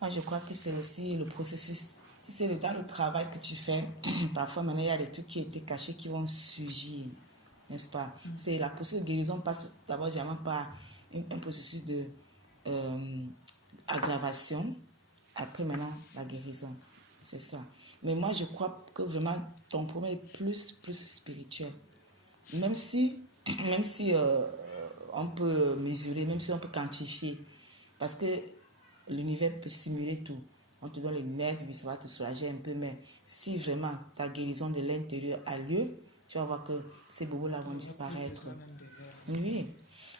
Moi, je crois que c'est aussi le processus. Si c'est dans le travail que tu fais, parfois maintenant, il y a des trucs qui étaient cachés qui vont surgir, n'est-ce pas? C'est la processus de guérison passe d'abord généralement par un processus de aggravation, après maintenant la guérison. C'est ça. Mais moi, je crois que vraiment ton problème est plus spirituel. Même si, même si on peut mesurer, même si on peut quantifier, parce que l'univers peut simuler tout. On te donne les lunettes, mais ça va te soulager un peu, mais si vraiment ta guérison de l'intérieur a lieu, tu vas voir que ces bobos-là vont disparaître. Oui,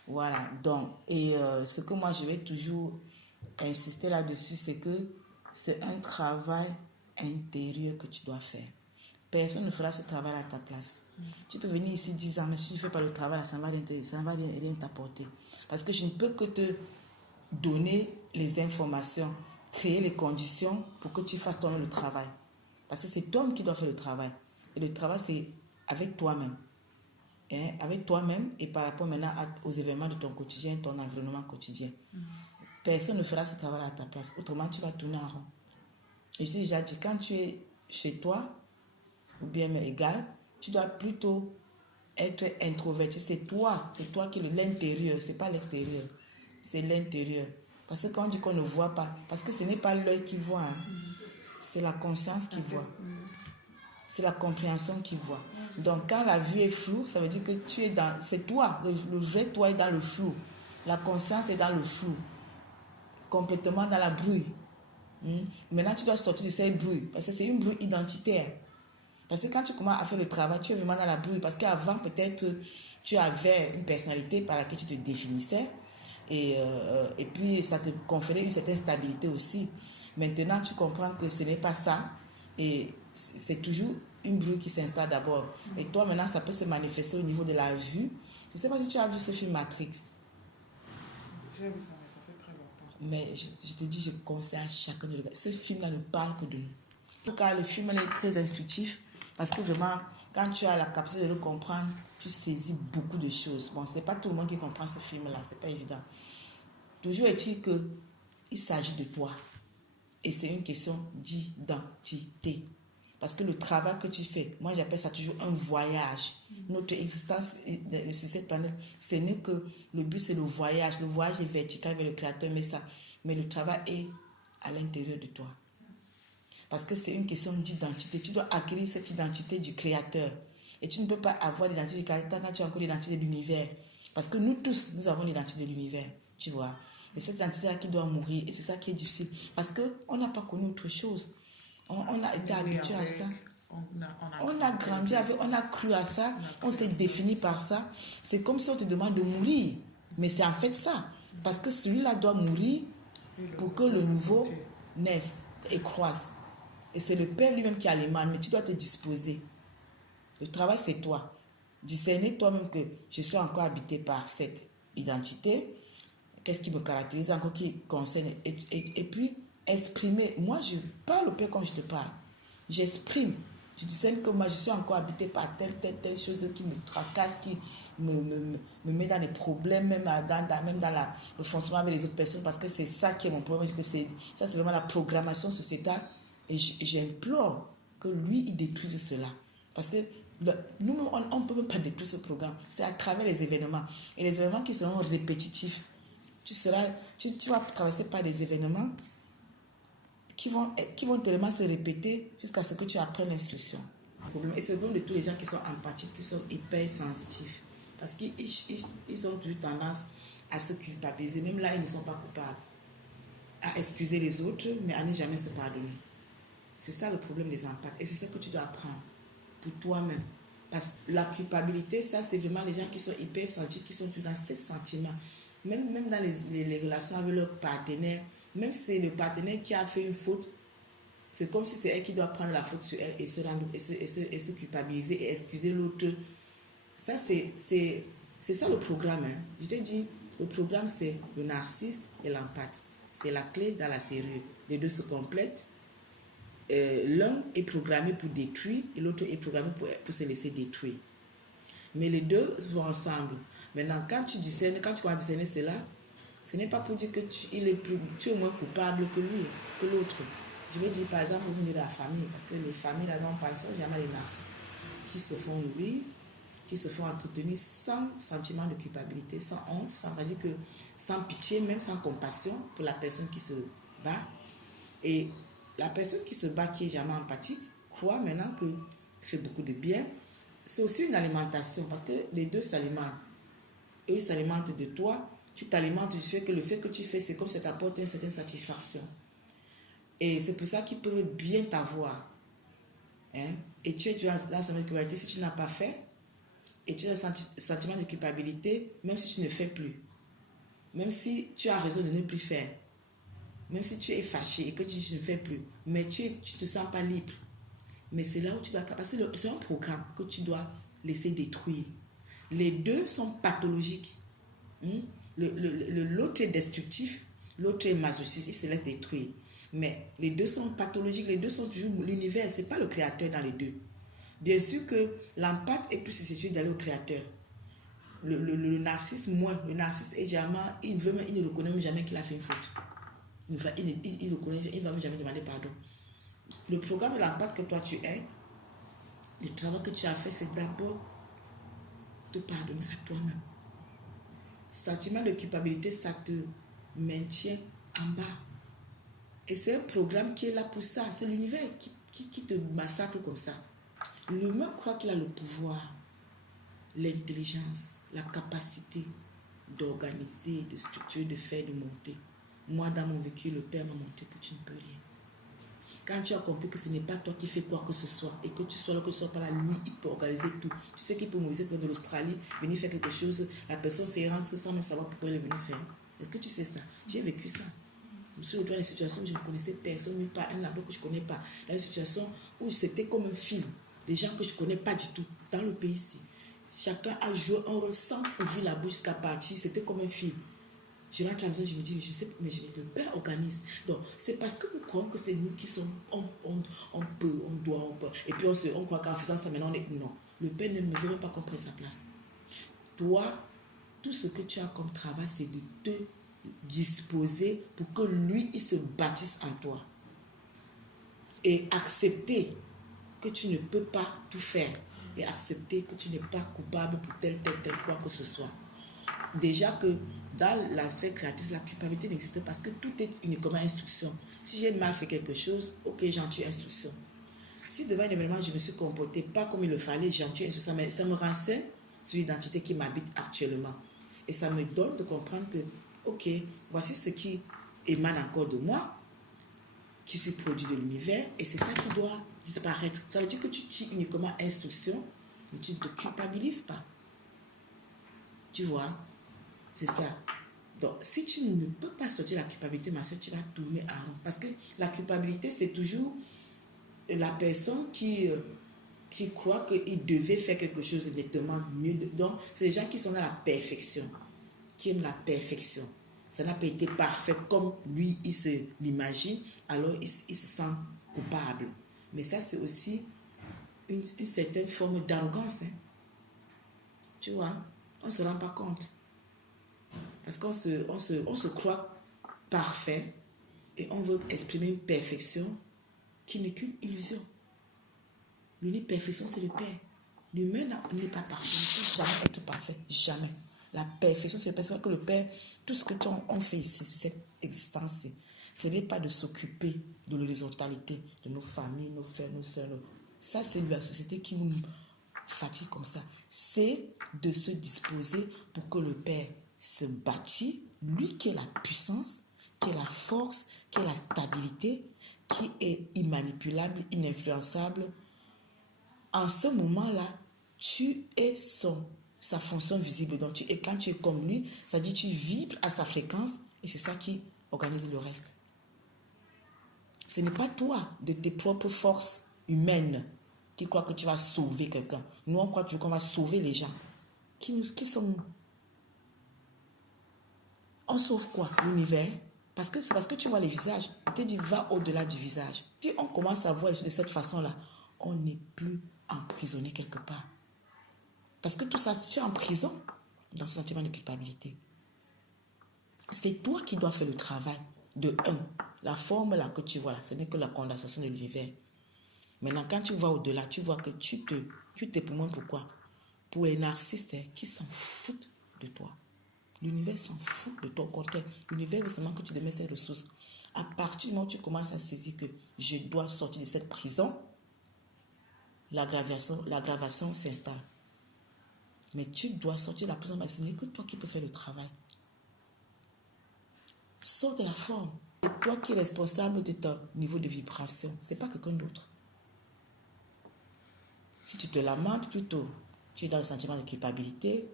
voilà. Donc, et ce que moi je vais toujours insister là-dessus, c'est que c'est un travail intérieur que tu dois faire. Personne ne fera ce travail à ta place. Tu peux venir ici 10 ans, mais si tu ne fais pas le travail, ça ne va rien t'apporter. Parce que je ne peux que te donner les informations, créer les conditions pour que tu fasses toi-même le travail. Parce que c'est toi-même qui dois faire le travail. Et le travail, c'est avec toi-même. Hein? Avec toi-même et par rapport maintenant aux événements de ton quotidien, ton environnement quotidien. Personne ne fera ce travail à ta place. Autrement, tu vas tourner en rond. Et je t'ai déjà dit, quand tu es chez toi, ou bien mais égal, tu dois plutôt être introverti. C'est toi qui est l'intérieur, c'est pas l'extérieur. C'est l'intérieur. Parce que quand on dit qu'on ne voit pas, parce que ce n'est pas l'œil qui voit, hein. C'est la conscience qui voit. C'est la compréhension qui voit. Donc quand la vue est floue, ça veut dire que tu es dans... C'est toi, le vrai toi est dans le flou. La conscience est dans le flou. Complètement dans la bruit. Maintenant, tu dois sortir de cette bruit. Parce que c'est une bruit identitaire. Parce que quand tu commences à faire le travail, tu es vraiment dans la bruit. Parce qu'avant, peut-être, tu avais une personnalité par laquelle tu te définissais. Et puis, ça te conférait une certaine stabilité aussi. Maintenant, tu comprends que ce n'est pas ça. Et c'est toujours une bruit qui s'installe d'abord. Et toi, maintenant, ça peut se manifester au niveau de la vue. Je ne sais pas si tu as vu ce film Matrix. J'ai vu ça, mais ça fait très longtemps. Mais je te dis, je conseille à chacun de le regarder. Ce film-là ne parle que de nous. En tout cas, le film est très instructif parce que vraiment, quand tu as la capacité de le comprendre, tu saisis beaucoup de choses. Bon, c'est pas tout le monde qui comprend ce film-là, c'est pas évident. Toujours est-il qu'il s'agit de toi. Et c'est une question d'identité. Parce que le travail que tu fais, moi j'appelle ça toujours un voyage. Notre existence sur cette planète, ce n'est que le but, c'est le voyage. Le voyage est vertical vers le Créateur, mais le travail est à l'intérieur de toi. Parce que c'est une question d'identité. Tu dois acquérir cette identité du Créateur. Et tu ne peux pas avoir l'identité du Créateur quand tu as encore l'identité de l'univers. Parce que nous tous, nous avons l'identité de l'univers. Tu vois. Et cette identité-là qui doit mourir. Et c'est ça qui est difficile. Parce qu'on n'a pas connu autre chose. On a été habitué à ça. On a grandi avec, on a cru à ça. On s'est défini par ça. C'est comme si on te demande de mourir. Mais c'est en fait ça. Parce que celui-là doit mourir pour que le nouveau naisse et croisse. Et c'est le Père lui-même qui a les mains, mais tu dois te disposer. Le travail, c'est toi. Discerner toi-même que je suis encore habité par cette identité. Qu'est-ce qui me caractérise encore, qui concerne. Et puis, exprimer. Moi, je parle au Père comme je te parle. J'exprime. Je discerne que moi, je suis encore habité par telle chose qui me tracasse, qui me met dans des problèmes, même dans le fonctionnement avec les autres personnes, parce que c'est ça qui est mon problème. Ça, c'est vraiment la programmation sociétale. Et j'implore que lui, il détruise cela. Parce que nous, on ne peut même pas détruire ce programme. C'est à travers les événements. Et les événements qui seront répétitifs. Tu vas traverser par des événements qui vont tellement se répéter jusqu'à ce que tu apprennes l'instruction. Et c'est le problème de tous les gens qui sont empathiques, qui sont hyper sensitifs. Parce qu'ils ont toujours tendance à se culpabiliser. Même là, ils ne sont pas coupables. À excuser les autres, mais à ne jamais se pardonner. C'est ça le problème des empathes. Et c'est ça que tu dois apprendre pour toi-même. Parce que la culpabilité, ça, c'est vraiment les gens qui sont hyper sensitifs, qui sont dans ces sentiments. Même dans les relations avec leur partenaire, même si c'est le partenaire qui a fait une faute, c'est comme si c'est elle qui doit prendre la faute sur elle et se culpabiliser et excuser l'autre. Ça, c'est ça le programme. Hein. Je t'ai dit, le programme, c'est le narcisse et l'empathe. C'est la clé dans la serrure. Les deux se complètent. L'un est programmé pour détruire et l'autre est programmé pour se laisser détruire. Mais les deux vont ensemble. Maintenant, quand tu commences à discerner cela, Ce n'est pas pour dire que tu es moins coupable que lui, que l'autre. Je vais dire par exemple au niveau de la famille, parce que les familles là dont on parle sont jamais les narcisses qui se font nourrir, qui se font entretenir sans sentiment de culpabilité, sans honte, c'est-à-dire que sans pitié, même sans compassion pour la personne qui se bat. Et la personne qui se bat, qui est jamais empathique, croit maintenant que fait beaucoup de bien. C'est aussi une alimentation, parce que les deux s'alimentent. Eux, ils s'alimentent de toi, tu t'alimentes du fait que le fait que tu fais, c'est comme ça t'apporte une certaine satisfaction. Et c'est pour ça qu'ils peuvent bien t'avoir. Hein? Et tu es dans cette culpabilité si tu n'as pas fait, et tu as un sentiment de culpabilité, même si tu ne fais plus. Même si tu as raison de ne plus faire. Même si tu es fâché et que tu ne fais plus. Mais tu ne te sens pas libre. Mais c'est là où tu dois... Parce que c'est un programme que tu dois laisser détruire. Les deux sont pathologiques. L'autre est destructif, l'autre est masochiste, il se laisse détruire. Mais les deux sont pathologiques, les deux sont toujours l'univers, ce n'est pas le créateur dans les deux. Bien sûr que l'empathe est plus susceptible d'aller au créateur. Le narcisse, moins. Le narcisse est jamais, il ne reconnaît même jamais qu'il a fait une faute. Il ne va même jamais demander pardon. Le programme de l'empathe que toi tu es, le travail que tu as fait, c'est d'abord te pardonner à toi-même. Sentiment de culpabilité, ça te maintient en bas. Et c'est un programme qui est là pour ça. C'est l'univers qui te massacre comme ça. L'humain croit qu'il a le pouvoir, l'intelligence, la capacité d'organiser, de structurer, de faire, de monter. Moi, dans mon vécu, le Père m'a montré que tu ne peux rien. Quand tu as compris que ce n'est pas toi qui fais quoi que ce soit et que tu sois là, que ce soit pas là, lui, il peut organiser tout. Tu sais qu'il peut mobiliser de l'Australie, venir faire quelque chose, la personne fait rentrer sans même savoir pourquoi elle est venue faire. Est-ce que tu sais ça? J'ai vécu ça. Je me suis retrouvée dans des situations où je ne connaissais personne, nulle part, un endroit que je ne connais pas. Dans une situation où c'était comme un film. Des gens que je ne connais pas du tout, dans le pays ici. Chacun a joué un rôle sans ouvrir la bouche jusqu'à partir. C'était comme un film. Je rentre à la maison, je me dis, je sais, mais le Père organise. Donc, c'est parce que nous croyons que c'est nous qui sommes, on peut, on doit, on peut. Et puis on croit qu'en faisant ça, maintenant, on est... Non. Le Père ne veut même pas qu'on prenne sa place. Toi, tout ce que tu as comme travail, c'est de te disposer pour que lui, il se bâtisse en toi. Et accepter que tu ne peux pas tout faire. Et accepter que tu n'es pas coupable pour tel quoi que ce soit. Déjà que dans la sphère créatrice, la culpabilité n'existe pas parce que tout est uniquement instruction. Si j'ai mal fait quelque chose, ok, gentille instruction. Si devant un événement, je me suis comporté pas comme il le fallait, gentille instruction, mais ça me renseigne sur l'identité qui m'habite actuellement. Et ça me donne de comprendre que, ok, voici ce qui émane encore de moi, qui suis produit de l'univers, et c'est ça qui doit disparaître. Ça veut dire que tu tires uniquement instruction, mais tu ne te culpabilises pas. Tu vois? C'est ça. Donc, si tu ne peux pas sortir la culpabilité, ma soeur, tu vas tourner en rond. Parce que la culpabilité, c'est toujours la personne qui croit qu'il devait faire quelque chose de nettement mieux. Donc, c'est les gens qui sont dans la perfection, qui aiment la perfection. Ça n'a pas été parfait comme lui, il se l'imagine, alors il se sent coupable. Mais ça, c'est aussi une certaine forme d'arrogance. Hein. Tu vois, on ne se rend pas compte. Parce qu'on se croit parfait et on veut exprimer une perfection qui n'est qu'une illusion. L'unique perfection, c'est le Père. L'humain n'est pas parfait. Il ne peut jamais être parfait. Jamais. La perfection, c'est parce que le Père, tout ce que on fait ici, sur cette existence, ce n'est pas de s'occuper de l'horizontalité, de nos familles, nos frères, nos soeurs. Ça, c'est la société qui nous fatigue comme ça. C'est de se disposer pour que le Père se bâtit, lui qui est la puissance, qui est la force, qui est la stabilité, qui est immanipulable, ininfluençable. En ce moment-là, tu es sa fonction visible. Donc, quand tu es comme lui, ça dit tu vibres à sa fréquence et c'est ça qui organise le reste. Ce n'est pas toi, de tes propres forces humaines, qui crois que tu vas sauver quelqu'un. Nous, on croit toujours qu'on va sauver les gens. Qui sommes-nous? On sauve quoi? L'univers? C'est parce que tu vois les visages. Il te dit, va au-delà du visage. Si on commence à voir de cette façon-là, on n'est plus emprisonné quelque part. Parce que tout ça, tu es en prison dans ce sentiment de culpabilité. C'est toi qui dois faire le travail. De un, la forme là que tu vois là, ce n'est que la condensation de l'univers. Maintenant, quand tu vas au-delà, tu vois que tu t'époumones pourquoi? Pour les narcissistes qui s'en foutent de toi. L'univers s'en fout de ton contraire. L'univers veut seulement que tu démets ses ressources. À partir du moment où tu commences à saisir que je dois sortir de cette prison, l'aggravation s'installe. Mais tu dois sortir de la prison, mais ce n'est que toi qui peux faire le travail. Sors de la forme. C'est toi qui es responsable de ton niveau de vibration. Ce n'est pas quelqu'un d'autre. Si tu te lamentes plutôt, tu es dans le sentiment de culpabilité,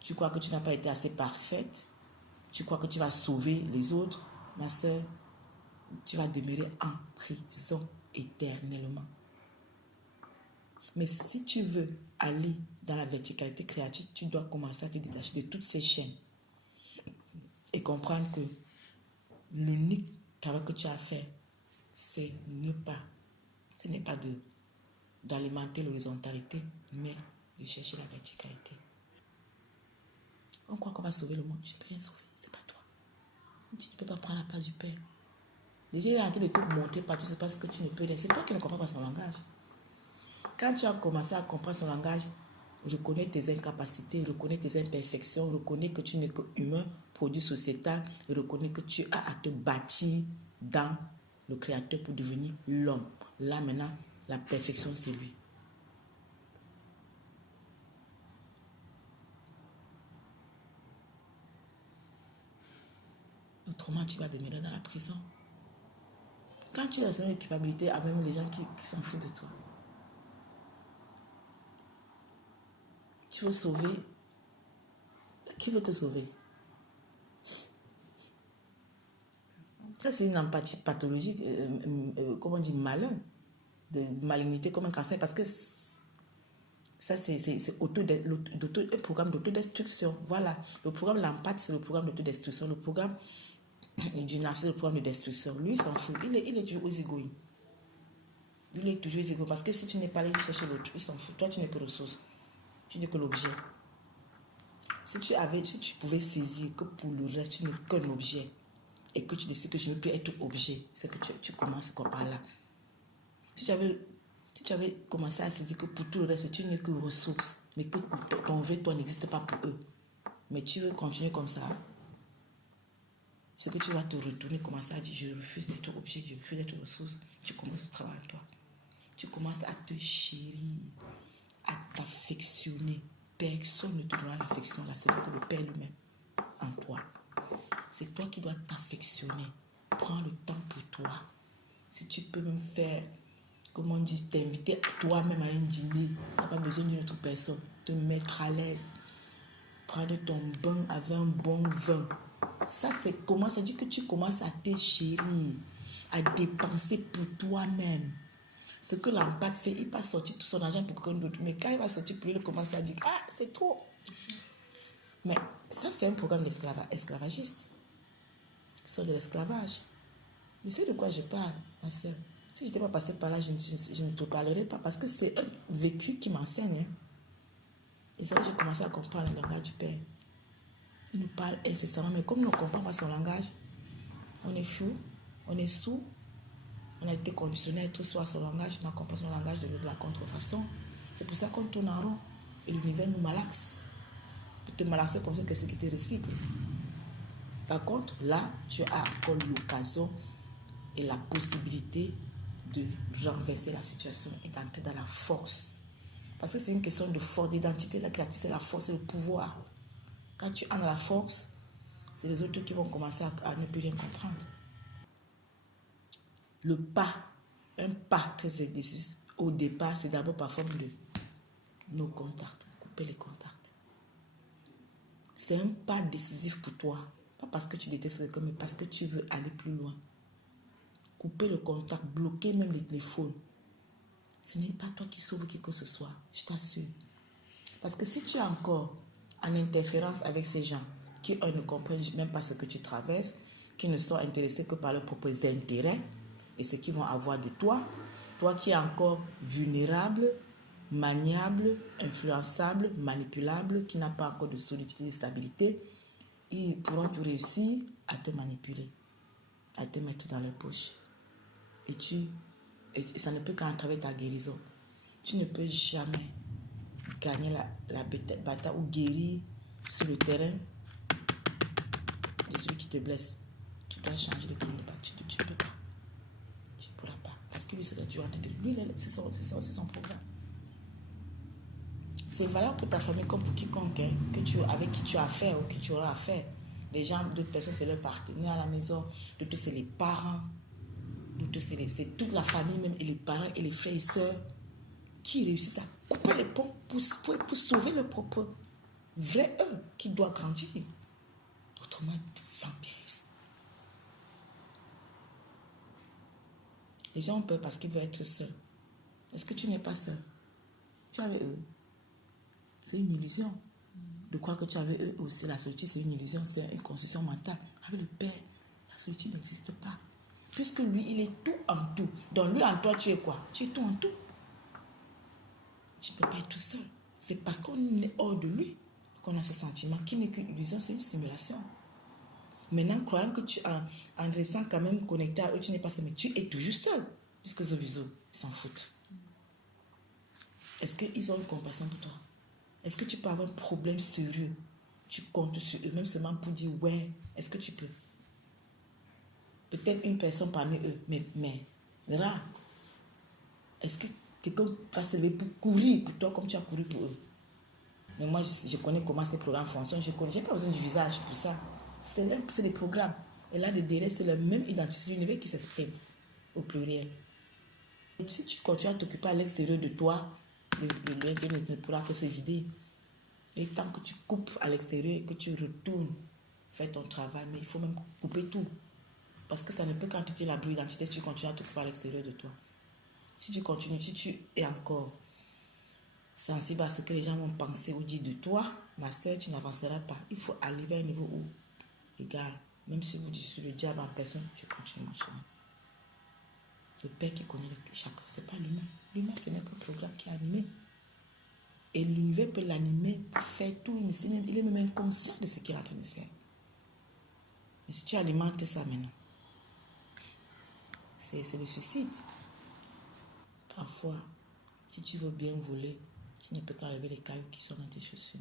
tu crois que tu n'as pas été assez parfaite, tu crois que tu vas sauver les autres, ma soeur, tu vas demeurer en prison éternellement. Mais si tu veux aller dans la verticalité créative, tu dois commencer à te détacher de toutes ces chaînes et comprendre que l'unique travail que tu as à faire, c'est ce n'est pas d'alimenter l'horizontalité, mais de chercher la verticalité. On croit qu'on va sauver le monde. Je ne peux rien sauver, c'est pas toi. Tu ne peux pas prendre la place du Père. Déjà, il est en train de te montrer partout, c'est parce que tu ne peux rien. C'est toi qui ne comprends pas son langage. Quand tu as commencé à comprendre son langage, reconnais tes incapacités, reconnais tes imperfections, reconnais que tu n'es que humain, produit sociétal, et reconnais que tu as à te bâtir dans le Créateur pour devenir l'homme. Là, maintenant, la perfection, c'est lui. Autrement, tu vas demeurer dans la prison. Quand tu as une culpabilité avec les gens qui s'en foutent de toi, tu veux sauver. Qui veut te sauver? Ça, c'est une empathie pathologique, comment on dit, malin, de malignité comme un cancer, parce que ça, c'est un programme d'autodestruction. Voilà, le programme l'empathie, c'est le programme d'autodestruction. Le programme du narcissisme, c'est le programme de destruction. Lui, il s'en fout. Il est toujours easygoing. Il est toujours easygoing, parce que si tu n'es pas allé chercher l'autre, il s'en fout. Toi, tu n'es que ressource. Tu n'es que l'objet. Si tu pouvais saisir que pour le reste, tu n'es qu'un objet, et que tu décides que je ne veux plus être objet, c'est que tu commences comme par là. Si tu avais commencé à saisir que pour tout le reste, tu n'es que ressource, mais que ton vrai toi n'existe pas pour eux, mais tu veux continuer comme ça, c'est que tu vas te retourner, commencer à dire je refuse d'être objet, je refuse d'être ressource. Tu commences le travail en toi. Tu commences à te chérir, à t'affectionner. Personne ne te donnera l'affection là, c'est que le Père lui-même en toi. C'est toi qui dois t'affectionner. Prends le temps pour toi. Si tu peux même faire, comment on dit, t'inviter toi-même à un dîner, tu n'as pas besoin d'une autre personne, te mettre à l'aise, prendre ton bain avec un bon vin. Ça, c'est comment, ça dit que tu commences à te chérir, à dépenser pour toi-même. Ce que l'empathe fait, il va sortir tout son argent pour quelqu'un d'autre. Mais quand il va sortir pour lui, il commence à dire, ah, c'est trop. Mais ça, c'est un programme esclavagiste. Sort de l'esclavage. Je sais de quoi je parle, ma soeur. Si je n'étais pas passée par là, je ne te parlerais pas, parce que c'est un vécu qui m'enseigne. Hein. Et ça, j'ai commencé à comprendre le langage du Père. Il nous parle incessamment, mais comme nous ne comprenons pas son langage, on est fou, on est sourd, on a été conditionné à être sourd à son langage, on ne comprend pas son langage de la contrefaçon. C'est pour ça qu'on tourne en rond et l'univers nous malaxe. Pour te malaxer comme ça, qu'est-ce qui te recycle? Par contre, là, tu as encore l'occasion et la possibilité de renverser la situation et d'entrer dans la force. Parce que c'est une question de force, d'identité, la créativité, la force et le pouvoir. Quand tu as dans la force, c'est les autres qui vont commencer à ne plus rien comprendre. Le pas, un pas très décisif, au départ, c'est d'abord par forme de nos contacts, couper les contacts. C'est un pas décisif pour toi. Pas parce que tu détestes quelqu'un, mais parce que tu veux aller plus loin. Couper le contact, bloquer même les téléphones. Ce n'est pas toi qui sauves qui que ce soit, je t'assure. Parce que si tu es encore en interférence avec ces gens qui, eux, ne comprennent même pas ce que tu traverses, qui ne sont intéressés que par leurs propres intérêts et ce qu'ils vont avoir de toi, toi qui es encore vulnérable, maniable, influençable, manipulable, qui n'a pas encore de solidité, de stabilité, ils pourront tout réussir à te manipuler, à te mettre dans les poches. Et ça ne peut qu'entraver ta guérison. Tu ne peux jamais gagner la bataille ou guérir sur le terrain de celui qui te blesse. Tu dois changer de camp de bataille. Tu ne peux pas. Tu ne pourras pas. Parce que lui, c'est le Dieu de lui. C'est son programme. C'est valable pour ta famille comme pour quiconque hein, avec qui tu as affaire ou qui tu auras affaire. Les gens, d'autres personnes, c'est leurs partenaires à la maison. D'autres, c'est les parents. D'autres, c'est toute la famille même. Et les parents et les frères et sœurs qui réussissent à couper les ponts pour sauver leur propre vrai eux qui doit grandir. Autrement, ils vampirisent. Les gens ont peur parce qu'ils veulent être seuls. Est-ce que tu n'es pas seul? Tu es avec eux. C'est une illusion. De croire que tu es avec eux aussi. La solitude, c'est une illusion. C'est une construction mentale. Avec le Père, la solitude n'existe pas. Puisque lui, il est tout en tout. Donc lui, en toi, tu es quoi? Tu es tout en tout. Tu ne peux pas être tout seul. C'est parce qu'on est hors de lui qu'on a ce sentiment qui n'est qu'une illusion, c'est une simulation. Maintenant, croyant que tu as, en restant quand même connecté à eux, tu n'es pas seul, mais tu es toujours seul. Puisque Zovizo, ils s'en foutent. Est-ce qu'ils ont une compassion pour toi? Est-ce que tu peux avoir un problème sérieux? Tu comptes sur eux, même seulement pour dire ouais, est-ce que tu peux? Peut-être une personne parmi eux, mais rare. Est-ce que quelqu'un va se lever pour courir pour toi comme tu as couru pour eux? Mais moi, je connais comment ces programmes fonctionnent. Je n'ai pas besoin du visage pour ça. C'est des programmes. Et là, derrière, c'est la même identité. C'est l'univers qui s'exprime au pluriel. Et si tu continues à t'occuper à l'extérieur de toi, l'intérieur ne pourra que se vider. Et tant que tu coupes à l'extérieur et que tu retournes faire ton travail, mais il faut même couper tout. Parce que ça ne peut qu'entrer la double identité, tu continues à t'occuper à l'extérieur de toi. Si tu continues, si tu es encore sensible à ce que les gens vont penser ou dire de toi, ma soeur, tu n'avanceras pas. Il faut arriver à un niveau où, égal, même si vous dites sur le diable en personne, je continue mon chemin. Le Père qui connaît chacun, ce n'est pas l'humain. L'humain, ce n'est qu'un programme qui est animé. Et l'univers peut l'animer pour faire tout. Il est même inconscient de ce qu'il est en train de faire. Mais si tu alimentes ça maintenant, c'est le suicide. Parfois, si tu veux bien voler, tu ne peux qu'enlever les cailloux qui sont dans tes chaussures.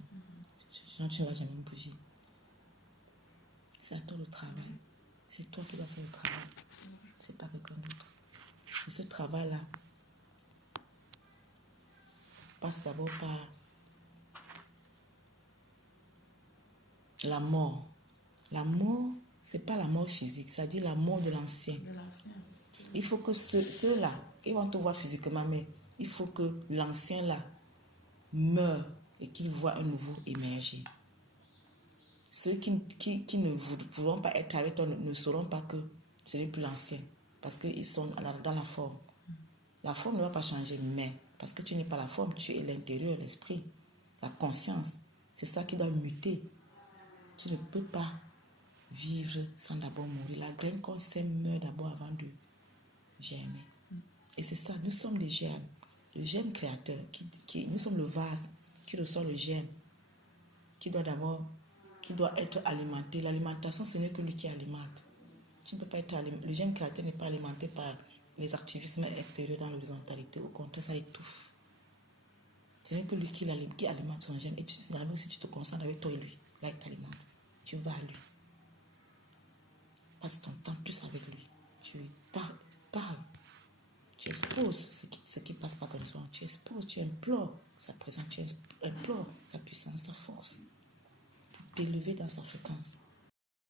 Sinon, tu ne vas jamais bouger. C'est à toi le travail. C'est toi qui dois faire le travail. C'est pas quelqu'un d'autre. Et ce travail-là passe d'abord par la mort. La mort, c'est pas la mort physique, c'est-à-dire la mort de l'ancien. Il faut que ceux-là, ils vont te voir physiquement, mais il faut que l'ancien-là meure et qu'il voit un nouveau émerger. Ceux qui ne voudront pas être avec toi ne sauront pas que ce n'est plus l'ancien, parce qu'ils sont dans la forme. La forme ne va pas changer, mais parce que tu n'es pas la forme, tu es l'intérieur, l'esprit, la conscience. C'est ça qui doit muter. Tu ne peux pas vivre sans d'abord mourir. La graine qu'on sème meurt d'abord avant de germer. Et c'est ça, nous sommes des germes. Le germe créateur, nous sommes le vase qui reçoit le germe, qui doit être alimenté. L'alimentation, ce n'est que lui qui alimente. Tu ne peux pas être le germe créateur n'est pas alimenté par les activismes extérieurs dans l'horizontalité. Au contraire, ça étouffe. Ce n'est que lui qui alimente son germe. Et généralement, si tu te concentres avec toi et lui, là, il t'alimente. Tu vas à lui. Passe ton temps plus avec lui. Tu lui parles. Tu exposes ce qui passe par connaissance. Tu exposes, tu implores sa présence, tu implores sa puissance, sa force. Pour t'élever dans sa fréquence.